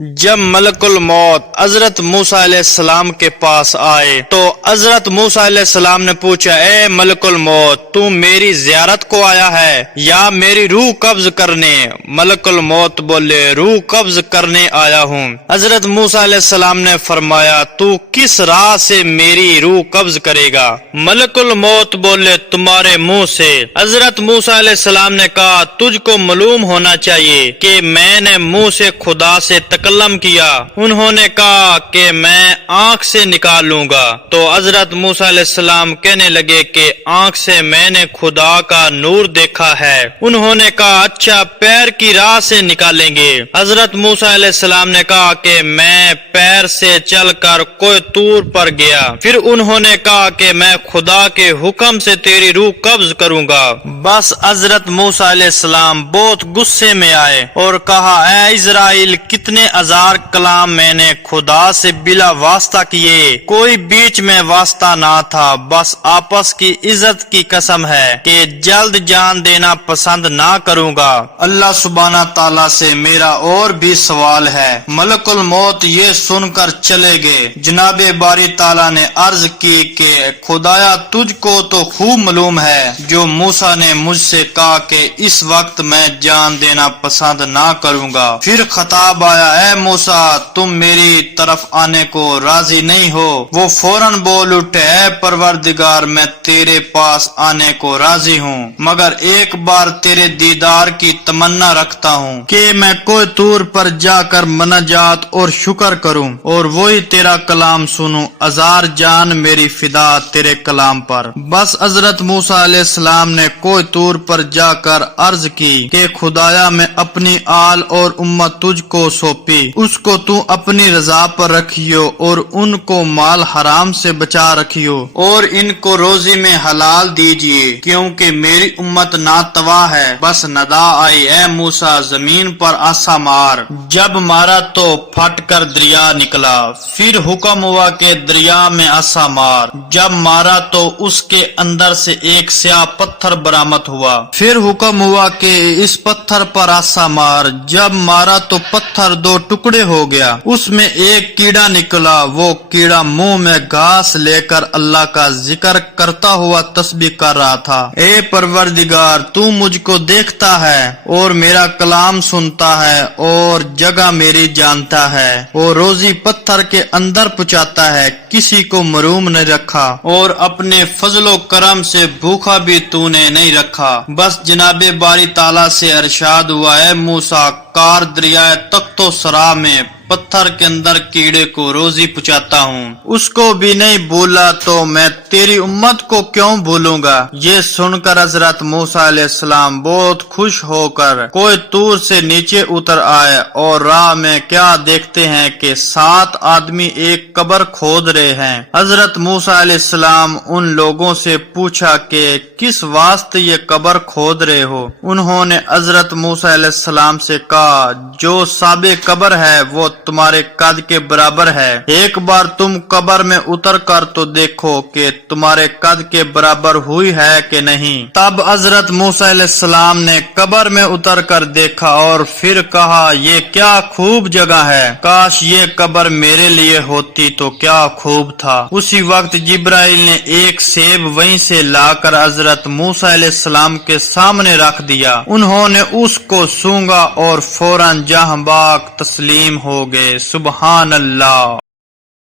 جب ملک الموت حضرت موسیٰ علیہ السلام کے پاس آئے تو حضرت موسیٰ علیہ السلام نے پوچھا، اے ملک الموت، تو میری زیارت کو آیا ہے یا میری روح قبض کرنے؟ ملک الموت بولے، روح قبض کرنے آیا ہوں۔ حضرت موسیٰ علیہ السلام نے فرمایا، تو کس راہ سے میری روح قبض کرے گا؟ ملک الموت بولے، تمہارے منہ سے۔ حضرت موسیٰ علیہ السلام نے کہا، تجھ کو معلوم ہونا چاہیے کہ میں نے منہ سے خدا سے تکلم کیا۔ انہوں نے کہا کہ میں آنکھ سے نکال لوں گا۔ تو حضرت موسیٰ علیہ السلام کہنے لگے کہ آنکھ سے میں نے خدا کا نور دیکھا ہے۔ انہوں نے کہا، اچھا پیر کی راہ سے نکالیں گے؟ حضرت موسیٰ علیہ السلام نے کہا کہ میں پیر سے چل کر کوئی طور پر گیا۔ پھر انہوں نے کہا کہ میں خدا کے حکم سے تیری روح قبض کروں گا۔ بس حضرت موسیٰ علیہ السلام بہت غصے میں آئے اور کہا، اے اسرائیل، کتنے ہزار کلام میں نے خدا سے بلا واسطہ کیے، کوئی بیچ میں واسطہ نہ تھا، بس آپس کی عزت کی قسم ہے کہ جلد جان دینا پسند نہ کروں گا۔ اللہ سبحانہ تعالیٰ سے میرا اور بھی سوال ہے۔ ملک الموت یہ سن کر چلے گئے۔ جناب باری تعالیٰ نے عرض کی کہ خدایا، تجھ کو تو خوب معلوم ہے جو موسیٰ نے مجھ سے کہا کہ اس وقت میں جان دینا پسند نہ کروں گا۔ پھر خطاب آیا، اے موسیٰ، تم میری طرف آنے کو راضی نہیں ہو؟ وہ فوراً بول اٹھے، اے پروردگار، میں تیرے پاس آنے کو راضی ہوں، مگر ایک بار تیرے دیدار کی تمنا رکھتا ہوں کہ میں کوئی طور پر جا کر مناجات اور شکر کروں اور وہی تیرا کلام سنوں۔ ہزار جان میری فدا تیرے کلام پر۔ بس حضرت موسیٰ علیہ السلام نے کوئی طور پر جا کر عرض کی کہ خدایا، میں اپنی آل اور امت تجھ کو سونپی، اس کو تو اپنی رضا پر رکھیو اور ان کو مال حرام سے بچا رکھیو اور ان کو روزی میں حلال دیجیے، کیونکہ میری امت ناتواہ ہے۔ بس ندا آئی، اے موسیٰ، زمین پر آسا مار۔ جب مارا تو پھٹ کر دریا نکلا۔ پھر حکم ہوا کہ دریا میں آسا مار۔ جب مارا تو اس کے اندر سے ایک سیاہ پتھر برآمد ہوا۔ پھر حکم ہوا کہ اس پتھر پر آسا مار۔ جب مارا تو پتھر دو ٹکڑے ہو گیا۔ اس میں ایک کیڑا نکلا۔ وہ کیڑا منہ میں گھاس لے کر اللہ کا ذکر کرتا ہوا تسبیح کر رہا تھا۔ اے پروردگار، تو مجھ کو دیکھتا ہے اور میرا کلام سنتا ہے اور جگہ میری جانتا ہے اور روزی پتھر کے اندر پہنچاتا ہے، کسی کو محروم نہیں رکھا اور اپنے فضل و کرم سے بھوکا بھی تو نے نہیں رکھا۔ بس جناب باری تعالیٰ سے ارشاد ہوا، اے موسیٰ، کار دریائے تخت و سرا میں پتھر کے اندر کیڑے کو روزی پہنچاتا ہوں، اس کو بھی نہیں بھولا تو میں تیری امت کو کیوں بھولوں گا؟ یہ سن کر حضرت موسیٰ علیہ السلام بہت خوش ہو کر کوئی طور سے نیچے اتر آئے اور راہ میں کیا دیکھتے ہیں کہ 7 آدمی ایک قبر کھود رہے ہیں۔ حضرت موسیٰ علیہ السلام ان لوگوں سے پوچھا کہ کس واسطے یہ قبر کھود رہے ہو؟ انہوں نے حضرت موسیٰ علیہ السلام سے کہا، جو سابق قبر ہے وہ تمہارے قد کے برابر ہے، ایک بار تم قبر میں اتر کر تو دیکھو کہ تمہارے قد کے برابر ہوئی ہے کہ نہیں۔ تب حضرت موسیٰ علیہ السلام نے قبر میں اتر کر دیکھا اور پھر کہا، یہ کیا خوب جگہ ہے، کاش یہ قبر میرے لیے ہوتی تو کیا خوب تھا۔ اسی وقت جبرائیل نے ایک سیب وہیں سے لا کر حضرت موسیٰ علیہ السلام کے سامنے رکھ دیا۔ انہوں نے اس کو سونگا اور فوراً جاں بحق تسلیم ہو گئے۔ سبحان اللہ۔